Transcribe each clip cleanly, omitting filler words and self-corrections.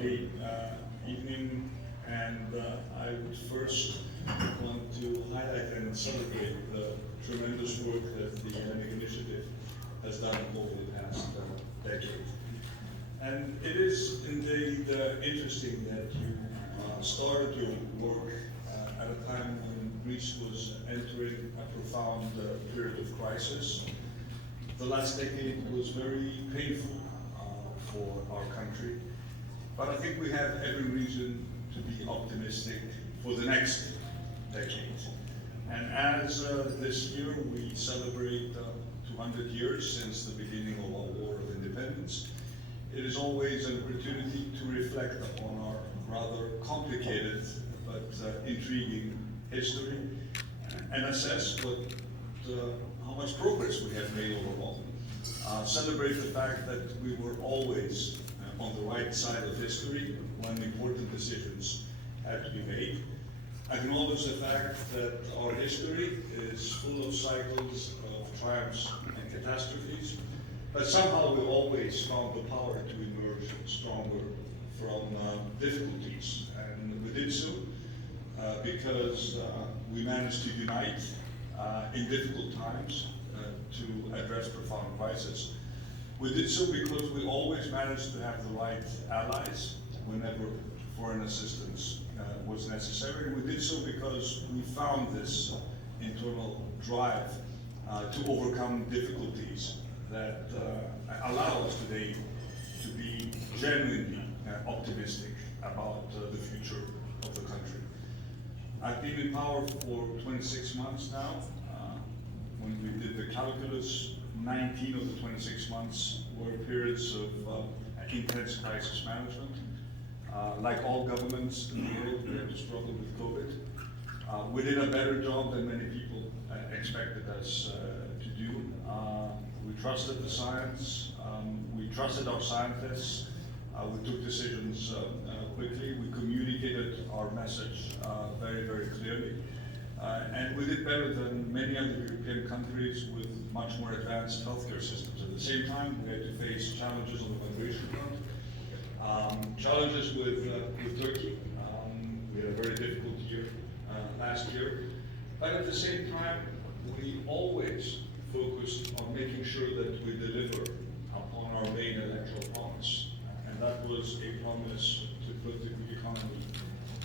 lovely evening, and I would first want to highlight and celebrate the tremendous work that the Hellenic Initiative has done over the past decade. And it is indeed interesting that you started your work at a time when Greece was entering a profound period of crisis. The last decade was very painful for our country, but I think we have every reason to be optimistic for the next decade. And as this year we celebrate 200 years since the beginning of our War of Independence, it is always an opportunity to reflect upon our rather complicated but intriguing history and assess how much progress we have made overall. Celebrate the fact that we were always on the right side of history when important decisions had to be made. Acknowledge the fact that our history is full of cycles of triumphs and catastrophes, but somehow we always found the power to emerge stronger from difficulties. And we did so because we managed to unite in difficult times to address profound crisis. We did so because we always managed to have the right allies whenever foreign assistance was necessary. We did so because we found this internal drive to overcome difficulties that allow us today to be genuinely optimistic about the future of the country. I've been in power for 26 months now. When we did the calculus, 19 of the 26 months were periods of intense crisis management. Like all governments in the world, we had to struggle with COVID. We did a better job than many people expected us to do. We trusted the science, we trusted our scientists, we took decisions quickly, we communicated our message very, very clearly. And we did better than many other European countries with much more advanced healthcare systems. At the same time, we had to face challenges on the migration front, challenges with Turkey. We had a very difficult year last year. But at the same time, we always focused on making sure that we deliver upon our main electoral promise. And that was a promise to put the economy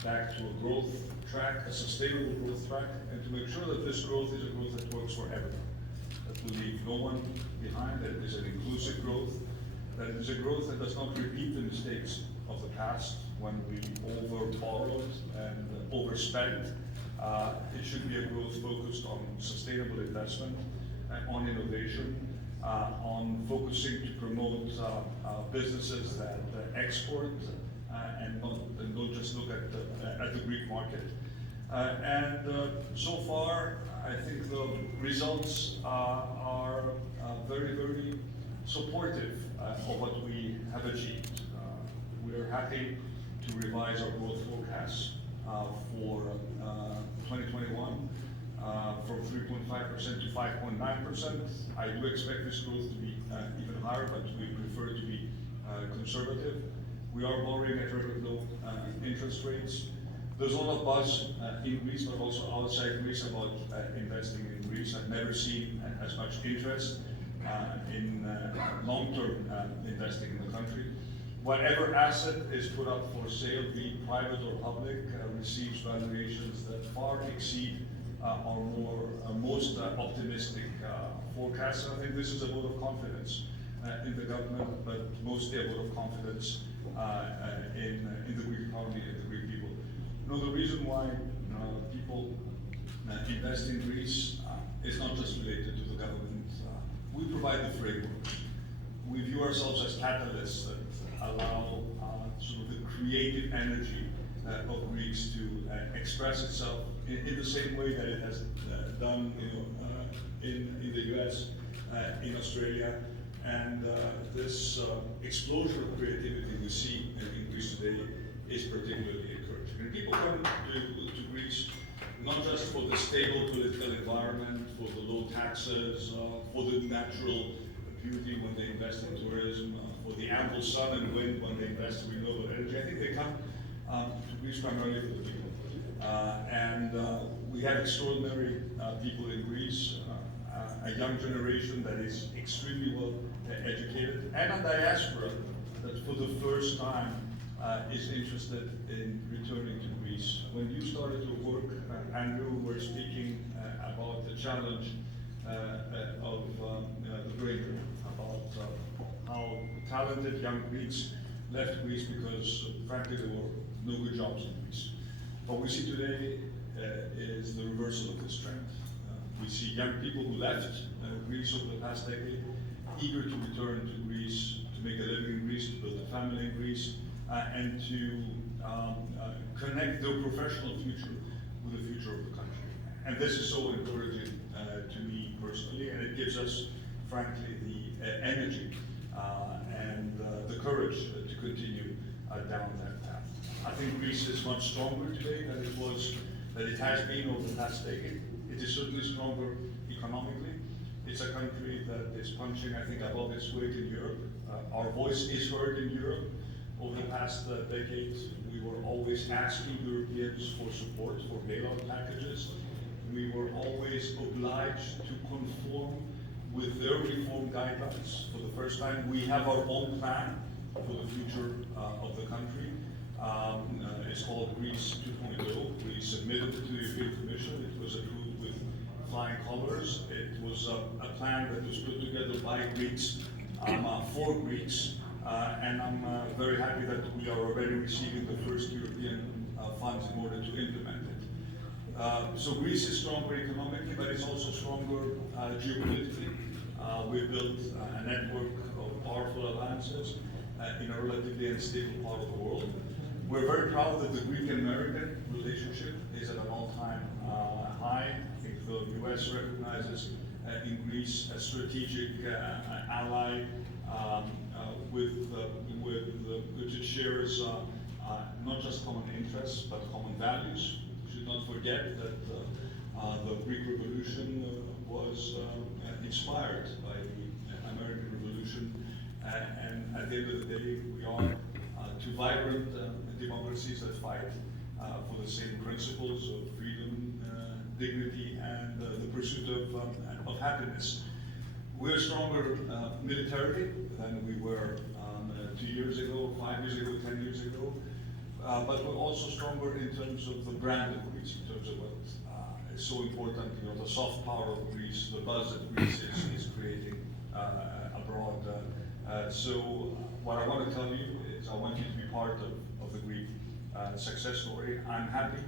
back to a growth track, a sustainable growth track, and to make sure that this growth is a growth that works for everyone, that will leave no one behind, that it is an inclusive growth, that it is a growth that does not repeat the mistakes of the past when we over-borrowed and overspent. It should be a growth focused on sustainable investment, on innovation, on focusing to promote businesses that export and don't just look at the Greek market. So far, I think the results are very, very supportive of what we have achieved. We're happy to revise our growth forecasts for 2021 from 3.5% to 5.9%. I do expect this growth to be even higher, but we prefer to be conservative. We are borrowing at record low interest rates. There's a lot of buzz in Greece, but also outside Greece about investing in Greece. I've never seen as much interest in long-term investing in the country. Whatever asset is put up for sale, be it private or public, receives valuations that far exceed our most optimistic forecasts. And I think this is a vote of confidence in the government, but mostly a vote of confidence in the Greek economy and the Greek people. You know, the reason why people invest in Greece is not just related to the government. We provide the framework. We view ourselves as catalysts that allow sort of the creative energy of Greece to express itself in the same way that it has done in the US, in Australia. And this explosion of creativity we see in Greece today is particularly encouraging. And people come to Greece not just for the stable political environment, for the low taxes, for the natural beauty when they invest in tourism, for the ample sun and wind when they invest in renewable energy. I think they come to Greece primarily for the people. We have extraordinary people in Greece, a young generation that is extremely well educated, and a diaspora that for the first time is interested in returning to Greece. When you started to work, Andrew, were speaking about the challenge of the greater, about how talented young Greeks left Greece because, frankly, there were no good jobs in Greece. What we see today is the reversal of this trend. We see young people who left Greece over the past decade, eager to return to Greece, to make a living in Greece, to build a family in Greece, and to connect their professional future with the future of the country. And this is so encouraging to me personally, and it gives us, frankly, the energy and the courage to continue down that path. I think Greece is much stronger today than it has been over the past decade. It is certainly stronger economically. It's a country that is punching, I think, above its weight in Europe. Our voice is heard in Europe. Over the past decades, we were always asking Europeans for support for bailout packages. We were always obliged to conform with their reform guidelines. For the first time, we have our own plan for the future of the country. It's called Greece 2.0. We submitted it to the European Commission. It was approved with flying colors. It was a plan that was put together by Greeks, for Greeks, and I'm very happy that we are already receiving the first European funds in order to implement it. So Greece is stronger economically, but it's also stronger geopolitically. We've built a network of powerful alliances in a relatively unstable part of the world. We're very proud that the Greek-American relationship is at an all-time high. I think the US recognizes in Greece a strategic ally which it shares not just common interests, but common values. We should not forget that the Greek Revolution was inspired by the American Revolution, and at the end of the day, we are two vibrant democracies that fight for the same principles of freedom, dignity, and the pursuit of happiness. We're stronger militarily than we were 2 years ago, 5 years ago, 10 years ago, but we're also stronger in terms of the brand of Greece, in terms of what is so important, the soft power of Greece, the buzz that Greece is creating abroad. So what I want to tell you is I want you to be part of the Greek success story. I'm happy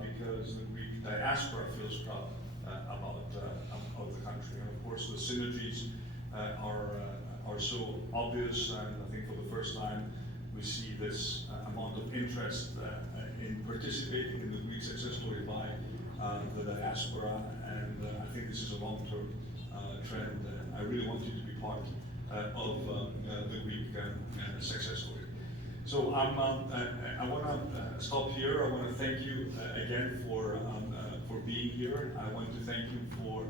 because the Greek diaspora feels proud about the country. And of course, the synergies are so obvious, and I think for the first time we see this amount of interest in participating in the Greek success story by the diaspora, and I think this is a long-term trend. I really want you to be part of the Greek success story. So I want to stop here. I want to thank you again for being here. I want to thank you for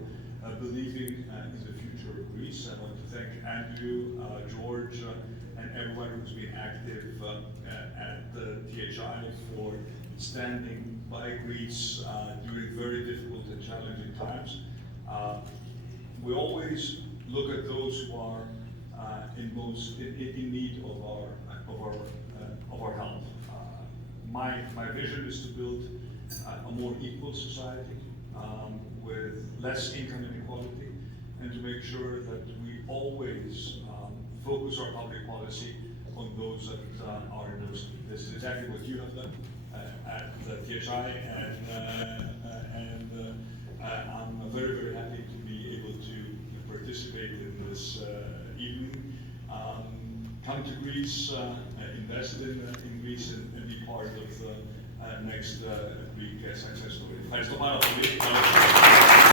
believing in the future of Greece. I want to thank Andrew, George, and everyone who's been active at the THI for standing by Greece during very difficult and challenging times. We always look at those who are in need of our help. My vision is to build a more equal society with less income inequality, and to make sure that we always focus our public policy on those that are in those. This is exactly what you have done at the THI, and I'm very, very happy to be able to participate in this evening. Come to Greece, invest in Greece, and be part of the next Greek success story. Ευχαριστώ πάρα πολύ.